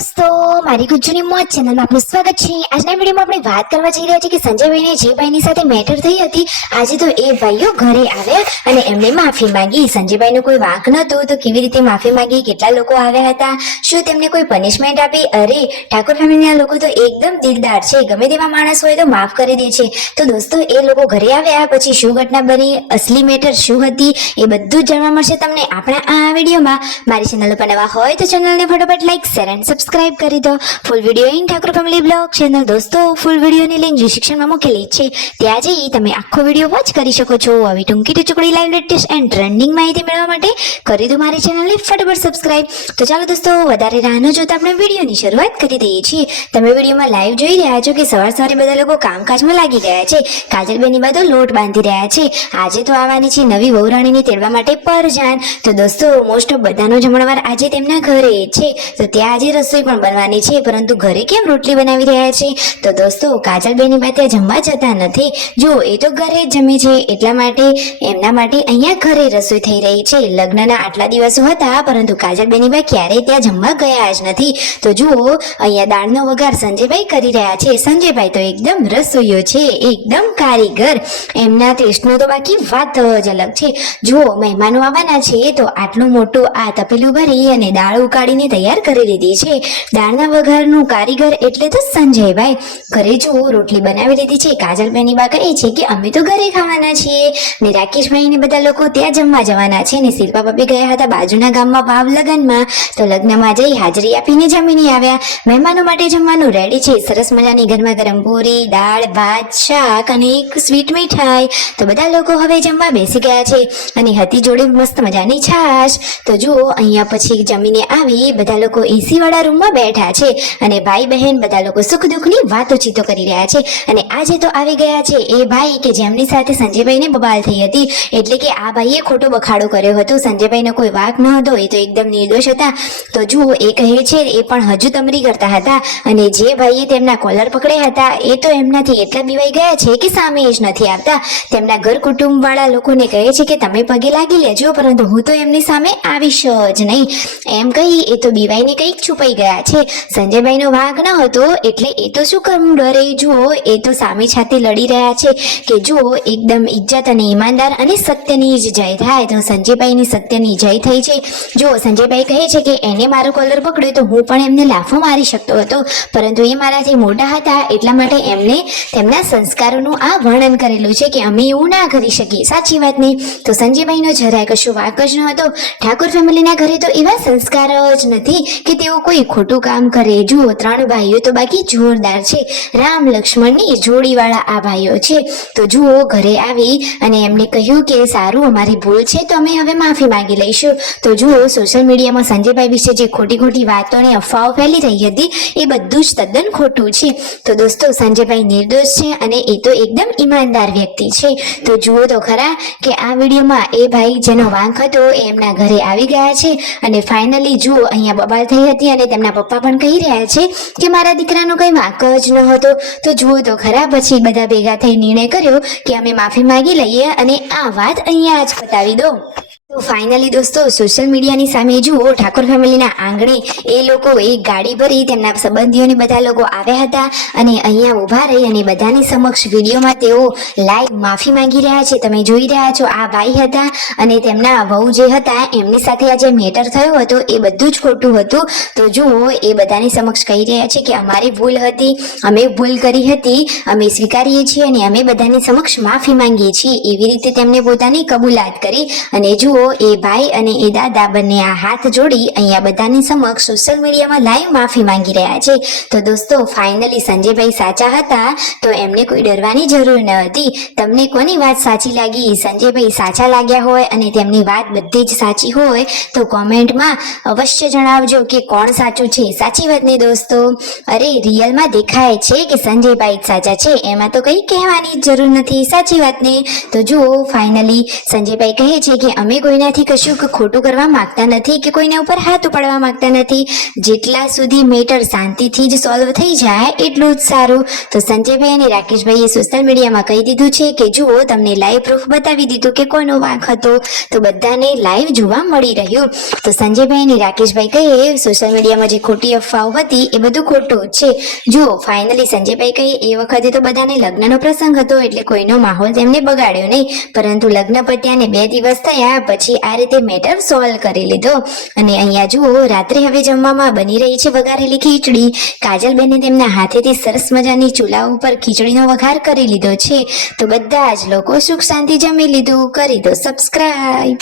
દોસ્તો, મારી ગુજ્જુની મોજ ચેનલમાં આપનું સ્વાગત છે। આજના વિડીયોમાં આપણે વાત કરવા જઈ રહ્યા છીએ કે સંજયભાઈને જે ભાઈની સાથે મેટર થઈ હતી, આજે તો એ ભાઈઓ ઘરે આવ્યા અને એમને માફી માંગી। સંજયભાઈનો કોઈ વાંક નહોતો તો કેવી રીતે માફી માંગી, કેટલા લોકો આવ્યા હતા, શું તેમને કોઈ પનિશમેન્ટ આપી? અરે ઠાકોર ફેમિલીના લોકો તો એકદમ દિલદાર છે, ગમે તેવા માણસ હોય તો માફ કરી દે છે। તો દોસ્તો, એ લોકો ઘરે આવ્યા પછી શું ઘટના બની, અસલી મેટર શું હતી, એ બધું જ જાણવા મળશે તમને આપણા આ વિડીયોમાં। મારી ચેનલ પર નવા હોય તો ચેનલને ફટાફટ લાઈક શેર એન્ડ સબસ્ક્રાઇબ કરી દો। Full video in Thakor family blog channel દોસ્તો ફૂલ વિડીયોની લિંક ડિસ્ક્રિપ્શનમાં મૂકેલી છે, ત્યાં જઈ તમે આખો વિડીયો વોચ કરી શકો છો। આવી ટૂંકી ટચુકડી લાઈવ લેટેસ્ટ એન્ડ ટ્રેન્ડિંગ માહિતી મેળવવા માટે કરી દો મારી ચેનલને ફટાફટ સબસ્ક્રાઇબ। તો ચાલો દોસ્તો, વધારે રાહ ન જોતા આપણે વિડીયોની શરૂઆત કરી દઈએ છીએ। તમે વિડીયોમાં લાઈવ જોઈ રહ્યા છો કે સવારે બધા લોકો કામકાજમાં લાગી ગયા છે, કાજલબેની બધો લોટ બાંધી રહ્યા છે। આજે તો આવવાની છે નવી વહુરાણીને તેડવા માટે પરજાન। તો દોસ્તો, મોસ્ટ ઓફ બધાનો જમણવાર આજે તેમના ઘરે છે, તો ત્યાં આજે રસોઈ પણ બનવાની છે, પરંતુ ઘરે કેમ રોટલી બનાવી રહ્યા છે? તો દોસ્તો, કાજલબેની બા ત્યાં જમવા જતા નથી, જો એ તો ઘરે જ જમે છે, એટલા માટે એમના માટે અહીંયા ઘરે રસોઈ થઈ રહી છે। લગ્નના આટલા દિવસો હતા, પરંતુ કાજલબેની બા ક્યારેય ત્યાં જમવા ગયા જ નથી। તો જુઓ, અહીંયા દાળનો વઘાર સંજયભાઈ કરી રહ્યા છે। સંજયભાઈ તો એકદમ રસોઈયો છે, એકદમ કારીગર, એમના ટેસ્ટનો તો બાકી વાત જ અલગ છે। જુઓ, મહેમાનો આવવાના છે, તો આટલું મોટું આ તપેલું ભરી અને દાળ ઉકાળીને તૈયાર કરી લીધી છે। દાળના વઘારનું કારીગર એટલે તો સંજયભાઈ। ઘરે જુઓ, રોટલી બનાવી લીધી છે। કાજલબેની બા કહે છે કે અમે તો ઘરે ખાવાના છીએ, ને રાકેશભાઈ ને બધા લોકો ત્યાં જમવા જવાના છે, ને શિલ્પા ભાભી ગયા હતા બાજુના ગામમાં ભાવ લગ્નમાં, તો લગ્નમાં જઈ હાજરી આપીને જમીને આવ્યા। મહેમાનો માટે જમવાનું રેડી છે, સરસ મજાની ગરમા ગરમ પૂરી, દાળ, ભાત, શાક અને એક સ્વીટ મીઠાઈ। તો બધા લોકો હવે જમવા બેસી ગયા છે, અને હતી જોડે મસ્ત મજાની છાશ। તો જુઓ, અહીંયા પછી જમીને આવી બધા લોકો એસી વાળા રૂમમાં બેઠા છે, અને ભાઈ બહેન બધા લોકો સુખ દુઃખની વાતોચીતો કરી રહ્યા છે। અને આજે તો આવી ગયા છે એ ભાઈ કે જેમની સાથે સંજયભાઈને બબાલ થઈ હતી, એટલે કે આ ભાઈએ ખોટો બખાડો કર્યો હતો, સંજયભાઈનો કોઈ વાંક ન હતો, એ તો એકદમ નિર્દોષ હતા। તો જુઓ, એ કહે છે એ પણ હજુ તમરી કરતા હતા, અને જે ભાઈએ તેમના કોલર પકડ્યા હતા એ તો એમનાથી એટલા બીવાઈ ગયા છે કે સામે જ નથી આવતા। તેમના ઘર કુટુંબ વાળા લોકોને કહે છે કે તમે પગે લાગી લેજો, પરંતુ હું તો એમની સામે આવીશ જ નહીં, એમ કહી એ તો બીવાઈને કંઈક છુપાઈ ગયા છે। સંજયભાઈનો વાંક ન હતો, એટલે એ તો શું કરવું ડરે। જુઓ, એ તો સામે છાતી લડી રહ્યા છે કે જુઓ, એકદમ ઇજ્જત અને ઈમાનદાર અને સત્યની જ જય થાય। તો સંજયભાઈની સત્યની જય થઈ છે। જુઓ, સંજયભાઈ કહે છે કે એને મારો કોલર પકડ્યો તો હું પણ એમને લાફો મારી શકતો હતો, પરંતુ એ મારાથી મોટા હતા, એટલા માટે એમને તેમના સંસ્કારોનું આ વર્ણન કરેલું છે કે અમે એવું ના કરી શકીએ, સાચી વાત નહીં। તો સંજયભાઈનો જરાય કશું વાંક જ ન હતો। ઠાકોર ફેમિલીના ઘરે તો એવા સંસ્કાર જ નથી કે તેઓ કોઈ ખોટું કામ કરે। જુઓ, ત્રણ ભાઈઓ તો બાકી જોરદાર છે, રામ લક્ષ્મણની જોડીવાળા આ ભાઈઓ છે। તો જુઓ, ઘરે આવી અને એમને કહ્યું કે સારું, અમારી ભૂલ છે, તો અમે હવે માફી માંગી લઈશું। તો જુઓ, સોશિયલ મીડિયામાં સંજયભાઈ વિશે જે ખોટી ખોટી વાતો અને અફવાઓ ફેલી રહી હતી, એ બધું જ તદ્દન ખોટું છે। તો દોસ્તો, સંજયભાઈ નિર્દોષ છે, અને એ તો એકદમ ઈમાનદાર વ્યક્તિ છે। તો જુઓ તો ખરા કે આ વિડીયોમાં એ ભાઈ જેનો વાંક હતો એ એમના ઘરે આવી ગયા છે, અને ફાઇનલી જુઓ, અહીંયા બબાલ થઈ હતી, અને તેમના પપ્પા પણ કહી રહ્યા છે કે મારા દીકરાનો કંઈ વાંક જ ન હતો। તો જુઓ તો ખરા, પછી બધા ભેગા થઈ નિર્ણય કર્યો કે અમે માફી માંગી લઈએ અને આ વાત અહીંયા જ પતાવી દો। તો ફાઇનલી દોસ્તો, સોશિયલ મીડિયાની સામે જુઓ, ઠાકોર ફેમિલીના આંગણે એ લોકો એક ગાડી ભરી તેમના સંબંધીઓને બધા લોકો આવ્યા હતા, અને અહીંયા ઊભા રહી અને બધાની સમક્ષ વિડીયોમાં તેઓ લાઈવ માફી માંગી રહ્યા છે। તમે જોઈ રહ્યા છો, આ ભાઈ હતા અને તેમના વહુ જે હતા એમની સાથે આ જે મેટર થયો હતો એ બધું જ ખોટું હતું। તો જુઓ, એ બધાની સમક્ષ કહી રહ્યા છે કે અમારી ભૂલ હતી, અમે ભૂલ કરી હતી, અમે સ્વીકારીએ છીએ અને અમે બધાની સમક્ષ માફી માંગીએ છીએ, એવી રીતે તેમને પોતાની કબૂલાત કરી। અને જુઓ, એ ભાઈ અને એ દાદા બંને આ હાથ જોડી અહીંયા બધાની સમક્ષ સોશિયલ મીડિયામાં લાઈવ માફી માંગી રહ્યા છે। તો દોસ્તો, ફાઇનલી સંજયભાઈ સાચા હતા, તો એમને કોઈ ડરવાની જરૂર ન હતી। તમને કોની વાત સાચી લાગી? સંજયભાઈ સાચા લાગ્યા હોય અને તેમની વાત બધી જ સાચી હોય તો કોમેન્ટમાં અવશ્ય જણાવજો કે કોણ સાચું છે, સાચી વાત ને દોસ્તો? અરે રિયલમાં દેખાય છે કે સંજયભાઈ જ સાચા છે, એમાં તો કંઈ કહેવાની જરૂર નથી, સાચી વાત ને? તો જુઓ, ફાઇનલી સંજયભાઈ કહે છે કે અમે કોઈ કોઈનાથી કશું ખોટું કરવા માંગતા નથી કે કોઈના ઉપર હાથ ઉપાડવા માંગતા નથી. જેટલા સુધી મેટર શાંતિથી જ સોલ્વ થઈ જાય એટલું જ સારું. તો સંજયભાઈ અને રાકેશભાઈએ સોશિયલ મીડિયામાં કહી દીધું છે કે જુઓ, તમને લાઈવ પ્રૂફ બતાવી દીધું કે કોનો વાંક હતો. તો બધાને લાઈવ જોવા મળી રહ્યું. તો સંજયભાઈ અને રાકેશભાઈ કહે સોશિયલ મીડિયામાં જે ખોટી અફવાઓ હતી એ બધું ખોટું છે. જુઓ, ફાઇનલી સંજયભાઈ કહે એ વખતે તો બધાને લગ્નનો પ્રસંગ હતો એટલે કોઈનો માહોલ તેમને બગાડ્યો નહીં, પરંતુ લગ્ન પત્યાને 2 દિવસ થયા પછી આ રીતે મેટર સોલ્વ કરી લીધો. અને અહીંયા જુઓ, રાત્રે હવે જમવામાં બની રહી છે વઘારેલી ખીચડી. કાજલબેને તેમના હાથેથી સરસ મજાની ચૂલા ઉપર ખીચડીનો વઘાર કરી લીધો છે. તો બધા જ લોકો સુખ શાંતિ જમી લીધું. કરી દો સબસ્ક્રાઇબ.